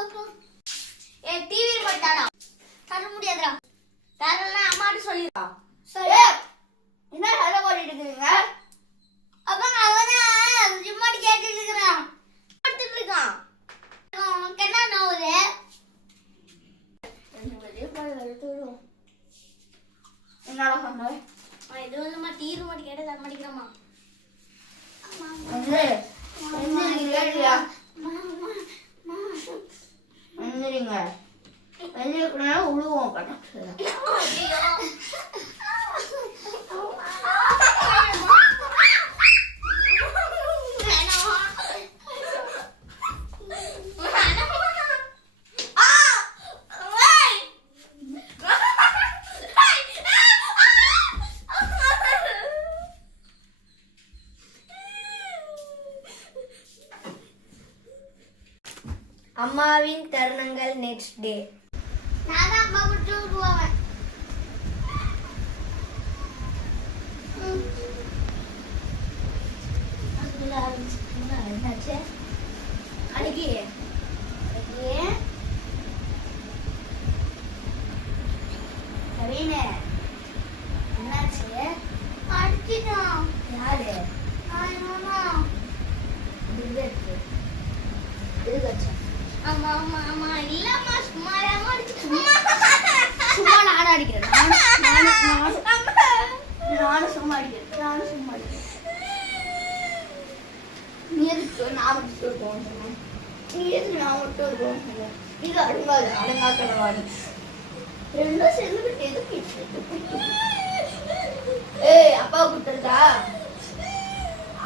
பாக்கலாம். TV remote தாடா. தர முடியாதுடா. தரலனா அம்மாட்ட சொல்லிரா. சரி. என்ன ஹலோ பண்ணிட்டு இருக்கீங்க? அப்ப அவனா ரிமோட் கேட்டிட்டு இருக்கான். எடுத்துட்டு இருக்கான். உனக்கு என்ன நோவுது? வெளிய போய் எடுத்துறோம். என்னடா பண்ண? இது வந்து டிவி ரிமோட் கேட்ட தர மாட்டேங்கறமா. அம்மா. என்னங்க? என்னங்க? என்னக்குனா உழுவோம் கட்டச்சு. ஐயோ. அம்மாவின் தருணங்கள் நெக்ஸ்ட் டே. நான் அம்மா விட்டு போவேன். என்னாச்சு அன்னைக்கு கவீனே என்னாச்சு? அடிச்சிட்டான். யாரு? ஆமா ஆமா ஆமா இல்லம்மா சும்மா நானும் அடிக்கிறேன். நானும் சும்மா அடிக்கிறேன். நீ எதுக்கு நான் மட்டும் இருக்கோம் சொன்னேன்? நீ எதுக்கு நான் மட்டும் இருக்கோம் சொன்னேன்? இது அடங்காக்கடவாடி ரெண்டும் சேர்ந்துக்கிட்டு எதுக்கு? ஏய் அப்பா கொடுத்துருக்கா?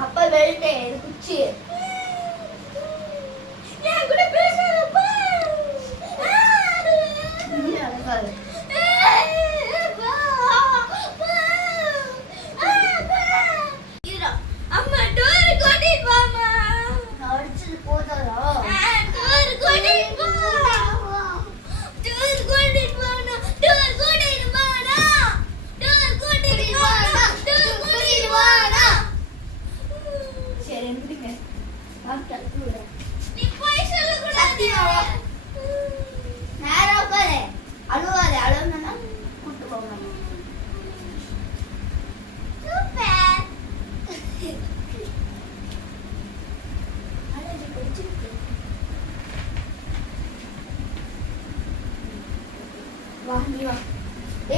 அப்பா வெள்ளிட்டேன் இது குச்சி. என் கூட பேசாதப்பா. நீ அடங்காது. அம்மா டோர் கோட்டிட்டு வாமா. அடிச்சது போதாதா? டோர் கோட்டிட்டு வா. டோர் கோட்டிட்டு வானா. டோர் கோட்டிட்டு வானா. டோர் கோட்டிட்டு வானா. டோர் கோட்டிட்டு வானா. சரி எந்திரிங்க. நான் கத்துறேன். நீ போய் சொல்ல கூடாது. நேரா பாரு. அழுவாதே. அழுவனா கூட்டி போங்க. சூப்பர். அழகு கொஞ்சிருக்கு. வா நீ வா.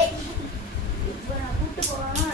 ஏய் இப்போ நான் கூட்டி போறேனா